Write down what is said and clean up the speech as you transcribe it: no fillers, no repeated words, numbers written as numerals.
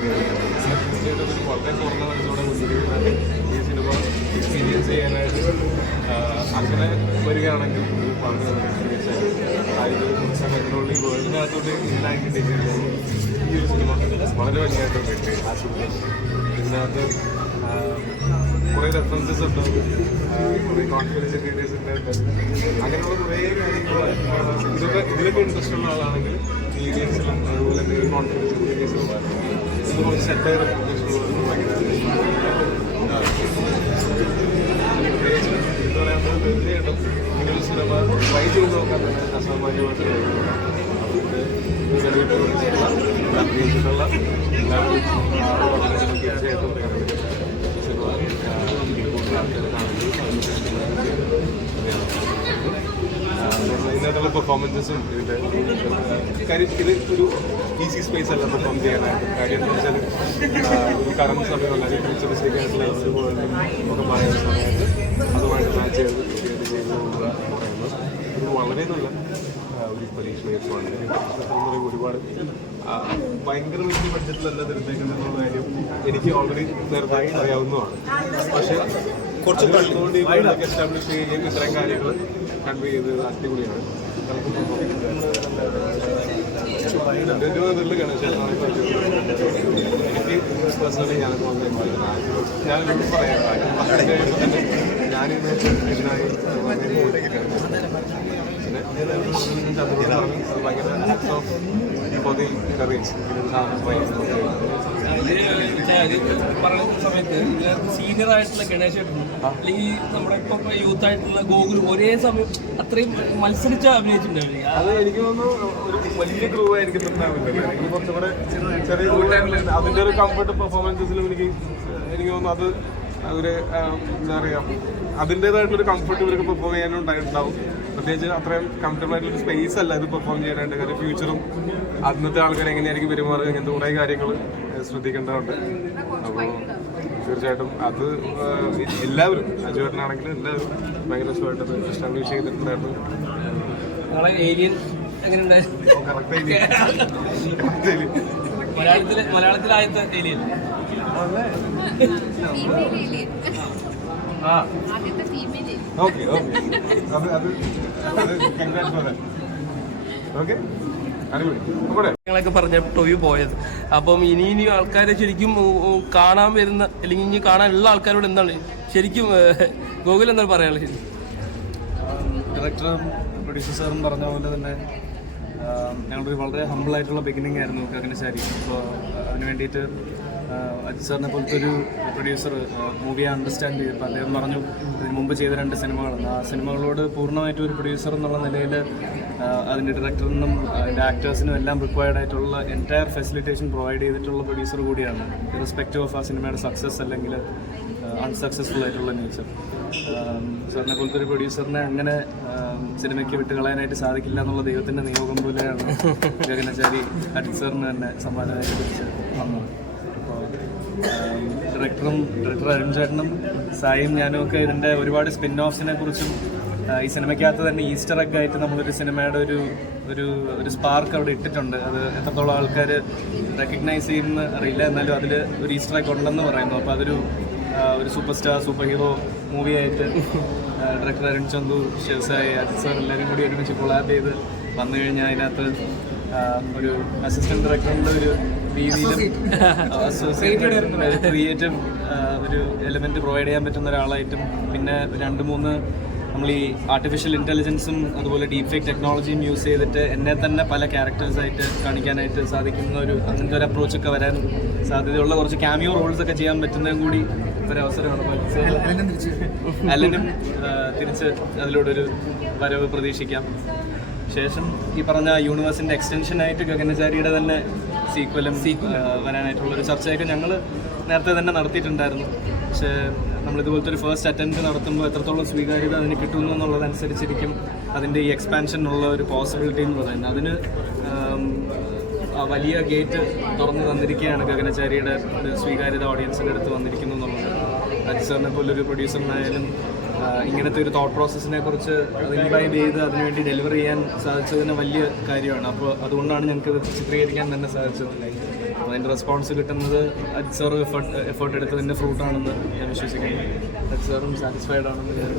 തീർച്ചയായിട്ടും വളരെ കുറഞ്ഞ മനസ്സോടെ മുന്നിൽ ഈ സിനിമ എക്സ്പീരിയൻസ് ചെയ്യാനായിട്ട് അങ്ങനെ വരികയാണെങ്കിൽ ഒരു വളരെ എക്സ്പീരിയൻസ് ആയിട്ട് അതിനുള്ള ഈ വേൾഡിനകത്തോട്ട് ഇതിനായി കിട്ടിയിട്ടുണ്ടെങ്കിൽ ഈ ഒരു സിനിമ വളരെ ഭംഗിയായിട്ട് ആസ്വദിക്കും. ഇതിനകത്ത് കുറേ റെഫറൻസസ് ഉണ്ടാവും, കുറേ കോൺഫിഡൻസ് ക്രിയേറ്റേഴ്സിൻ്റെ അങ്ങനെയുള്ള കുറേ കാര്യങ്ങൾ ഇതിലൊക്കെ ഇൻട്രസ്റ്റ് ഉള്ള ആളാണെങ്കിൽ മീഡിയൻസിലും അതുപോലെ തന്നെ കോൺഫിഡൻസ് ക്രിയേറ്റേഴ്സിലും ഇത് കുറച്ച് സെറ്റായ റെപ്രസെൻറ്റേഷൻ എന്ന് പറയുന്നത് തീർച്ചയായിട്ടും ഇങ്ങനൊരു സിനിമ ട്രൈ ചെയ്ത് നോക്കാൻ തന്നെ അസാമാന്യമായിട്ട് അഭിനയിച്ചിട്ടുള്ള എല്ലാവരും തീർച്ചയായിട്ടും സിനിമ കൂടുതൽ ആൾക്കാർ ഇതിനകത്തുള്ള പെർഫോമൻസസും ഇതിൻ്റെ കാര്യം ഇത് ഒരു ഈസി സ്പേസ് അല്ല പെർഫോം ചെയ്യാനായിട്ട്. കാര്യം എന്ന് വെച്ചാൽ ഒരു കറണ്ട് സമയമല്ല, അല്ലെങ്കിൽ ഫ്യൂച്ചറിസ്റ്റിക് ആയിട്ടുള്ള ഒരു വേൾഡും ഒക്കെ പറയുന്ന സമയത്ത് അതുമായിട്ട് മാച്ച് ചെയ്ത് ചെയ്ത് പോവുക എന്ന് പറയുന്നത് ഇത് വളരെ നല്ല ഒരു പരീക്ഷണമാണ്. ഒരുപാട് ഭയങ്കര വലിയ ബഡ്ജറ്റിലല്ല നിർമ്മിക്കുന്നതെന്നുള്ള കാര്യം എനിക്ക് ഓൾറെഡി നേരത്തെ അറിയാവുന്നതാണ്. പക്ഷേ കുറച്ച് കളിക്കൊണ്ട് ഈ വേൾഡൊക്കെ എസ്റ്റാബ്ലിഷ് ചെയ്യുകയും ഇത്തരം കാര്യങ്ങൾ കൺവേ ചെയ്ത് അടിപൊളിയാണ്. എനിക്ക് പേഴ്സണലി ഞാനൊക്കെ ഞാനൊരു പറയാം, ഞാനിന്ന് ഇതിനായി പറയുന്ന സമയത്ത് ഇതിനകത്ത് സീനിയർ ആയിട്ടുള്ള ഗണേശ് അല്ലെങ്കിൽ നമ്മുടെ ഇപ്പൊ യൂത്ത് ആയിട്ടുള്ള ഗോകുലും ഒരേ സമയം അത്രയും മത്സരിച്ച് അഭിനയിച്ചിട്ടുണ്ടാവില്ലേ? അത് എനിക്ക് തോന്നുന്നു ഒരു വലിയ ഗ്രൂ ആയിരിക്കും ഉണ്ടാവില്ല. എനിക്ക് കുറച്ചുകൂടെ ചെറിയ അതിൻ്റെ ഒരു കംഫർട്ട് പെർഫോമൻസസിലും എനിക്ക് തോന്നുന്നു അത് ഒരു എന്താ പറയുക അതിൻ്റേതായിട്ടൊരു കംഫർട്ട് ഇവർക്ക് പെർഫോം ചെയ്യാനുണ്ടായിട്ടുണ്ടാവും. പ്രത്യേകിച്ച് അത്രയും കംഫർട്ടബിൾ ആയിട്ടുള്ള സ്പേസ് അല്ല ഇത് പെർഫോം ചെയ്യാനായിട്ട്. കാര്യം ഫ്യൂച്ചറും അന്നത്തെ ആൾക്കാർ എങ്ങനെയായിരിക്കും പെരുമാറുക, ഇങ്ങനത്തെ കുറേ കാര്യങ്ങൾ ശ്രദ്ധിക്കേണ്ടതുണ്ട്. അപ്പോൾ തീർച്ചയായിട്ടും അത് എല്ലാവരും അജുവേട്ടനാണെങ്കിലും എല്ലാവരും ഭയങ്കര രസമായിട്ടത് എസ്റ്റാബ്ലിഷ് ചെയ്തിട്ടുണ്ടായിരുന്നു. മലയാളത്തിലായത്തെ ഏലിയൻ ഓക്കെ ഓക്കെ ഓക്കെ നിങ്ങളൊക്കെ പറഞ്ഞ ടൊയ് പോയത്. അപ്പം ഇനി ആൾക്കാരെ ശരിക്കും കാണാൻ വരുന്ന അല്ലെങ്കിൽ ഇനി കാണാനുള്ള ആൾക്കാരോട് എന്താണ് ശരിക്കും ഗോകുൽ എന്താണ് പറയാനുള്ളത്? ശരി, ഡയറക്ടറും പ്രൊഡ്യൂസറും പറഞ്ഞ പോലെ തന്നെ ഞങ്ങളൊരു വളരെ ഹമ്പിളായിട്ടുള്ള ബിഗിനിങ് ആയിരുന്നു ഗഗനചാരി. അപ്പോൾ അതിന് വേണ്ടിയിട്ട് അജിത് സാറിനെ പോലത്തെ ഒരു പ്രൊഡ്യൂസർ മൂവിയെ അണ്ടർസ്റ്റാൻഡ് ചെയ്തപ്പോൾ അദ്ദേഹം പറഞ്ഞു ഇതിന് മുമ്പ് ചെയ്ത 2 സിനിമകളാണ്. ആ സിനിമകളോട് പൂർണ്ണമായിട്ടും ഒരു പ്രൊഡ്യൂസർ എന്നുള്ള നിലയിൽ അതിൻ്റെ ഡയറക്ടറിനും അതിൻ്റെ ആക്ടേഴ്സിനും എല്ലാം റിക്വയർഡ് ആയിട്ടുള്ള എൻറ്റയർ ഫെസിലിറ്റേഷൻ പ്രൊവൈഡ് ചെയ്തിട്ടുള്ള പ്രൊഡ്യൂസർ കൂടിയാണ്, ഇറസ്പെക്റ്റീവ് ഓഫ് ആ സിനിമയുടെ സക്സസ് അല്ലെങ്കിൽ അൺസക്സസ്ഫുൾ ആയിട്ടുള്ള നേച്ചർ. സാറിനെ പോലത്തെ ഒരു പ്രൊഡ്യൂസറിനെ അങ്ങനെ സിനിമയ്ക്ക് വിട്ട് കളയാനായിട്ട് സാധിക്കില്ല എന്നുള്ള ദൈവത്തിൻ്റെ നിയോഗം പോലെയാണ് ഗഗനചാരി അജിത് സാറിന് തന്നെ സമ്മാനമായിട്ട് പിടിച്ച് വന്നത്. അപ്പോൾ ഡയറക്ടർ അരുൺ ചേട്ടനും സായും ഞാനും ഒക്കെ ഇതിൻ്റെ ഒരുപാട് സ്പിൻ ഓഫ്സിനെ കുറിച്ചും ഈ സിനിമയ്ക്കകത്ത് തന്നെ ഈസ്റ്റർ എഗ് ആയിട്ട് നമ്മളൊരു സിനിമയുടെ ഒരു സ്പാർക്ക് അവിടെ ഇട്ടിട്ടുണ്ട്. അത് എത്രത്തോളം ആൾക്കാർ റെക്കഗ്നൈസ് ചെയ്യുമെന്ന് അറിയില്ല, എന്നാലും അതിൽ ഒരു ഈസ്റ്റർ എഗ് ഉണ്ടെന്ന് പറയുന്നു. അപ്പോൾ അതൊരു സൂപ്പർ ഹീറോ മൂവിയായിട്ട് ഡയറക്ടർ അരുൺ ചന്തു, ശിവസായി, അജിത് സാർ എല്ലാവരും കൂടി ഒരുമിച്ച് കൊളാബ് ചെയ്ത് വന്നു കഴിഞ്ഞാൽ അതിനകത്ത് ഒരു അസിസ്റ്റന്റ് ഡയറക്ടറിൻ്റെ ഒരു രീതിയിലും ക്രിയേറ്റീവ് ഒരു എലിമെൻറ്റ് പ്രൊവൈഡ് ചെയ്യാൻ പറ്റുന്ന ഒരാളായിട്ടും പിന്നെ 2-3 നമ്മൾ ഈ ആർട്ടിഫിഷ്യൽ ഇൻ്റലിജൻസും അതുപോലെ ഡീപ് ഫേക്ക് ടെക്നോളജിയും യൂസ് ചെയ്തിട്ട് എന്നെ തന്നെ പല ക്യാരക്ടേഴ്സായിട്ട് കാണിക്കാനായിട്ട് സാധിക്കുന്ന അങ്ങനത്തെ ഒരു അപ്രോച്ചൊക്കെ വരാൻ സാധ്യതയുള്ള കുറച്ച് ക്യാമിയോ റോൾസൊക്കെ ചെയ്യാൻ പറ്റുന്നതും കൂടി ഒരവസരമാണ്. അല്ലനും തിരിച്ച് അതിലൂടെ ഒരു വരവ് പ്രതീക്ഷിക്കാം. ശേഷം ഈ പറഞ്ഞ യൂണിവേഴ്സിൻ്റെ എക്സ്റ്റൻഷനായിട്ട് ഗഗനചാരിയുടെ തന്നെ സീക്വലും വരാനായിട്ടുള്ളൊരു ചർച്ചയൊക്കെ ഞങ്ങൾ നേരത്തെ തന്നെ നടത്തിയിട്ടുണ്ടായിരുന്നു. പക്ഷേ നമ്മളിതുപോലത്തെ ഒരു ഫസ്റ്റ് അറ്റംപ്റ്റ് നടത്തുമ്പോൾ എത്രത്തോളം സ്വീകാര്യത അതിന് കിട്ടുന്നു എന്നുള്ളതനുസരിച്ചിരിക്കും അതിൻ്റെ ഈ എക്സ്പാൻഷനുള്ള ഒരു പോസിബിലിറ്റി എന്ന് പറയുന്നത്. അതിന് വലിയ ഗേറ്റ് തുറന്നു തന്നിരിക്കുകയാണ് ഗഗനചാരിയുടെ സ്വീകാര്യത ഓഡിയൻസിൻ്റെ അടുത്ത് വന്നിരിക്കുന്നു എന്നുള്ളത്. അജിത് സാറിനെ പോലൊരു പ്രൊഡ്യൂസറിനായാലും ഇങ്ങനത്തെ ഒരു തോട്ട് പ്രോസസ്സിനെ കുറിച്ച് ഇൻവൈബ് ചെയ്ത് അതിനുവേണ്ടി ഡെലിവർ ചെയ്യാൻ സാധിച്ചതിന് വലിയ കാര്യമാണ്. അപ്പോൾ അതുകൊണ്ടാണ് ഞങ്ങൾക്കത് ചിത്രീകരിക്കാൻ തന്നെ സാധിച്ചത്. അതിൻ്റെ റെസ്പോൺസ് കിട്ടുന്നത് അജിത് സാർ എഫേർട്ട് എടുത്തതിൻ്റെ ഫ്രൂട്ടാണെന്ന് ഞാൻ വിശ്വസിക്കുന്നു. അജിത് സാറും സാറ്റിസ്ഫൈഡ് ആണെന്ന് ഞാൻ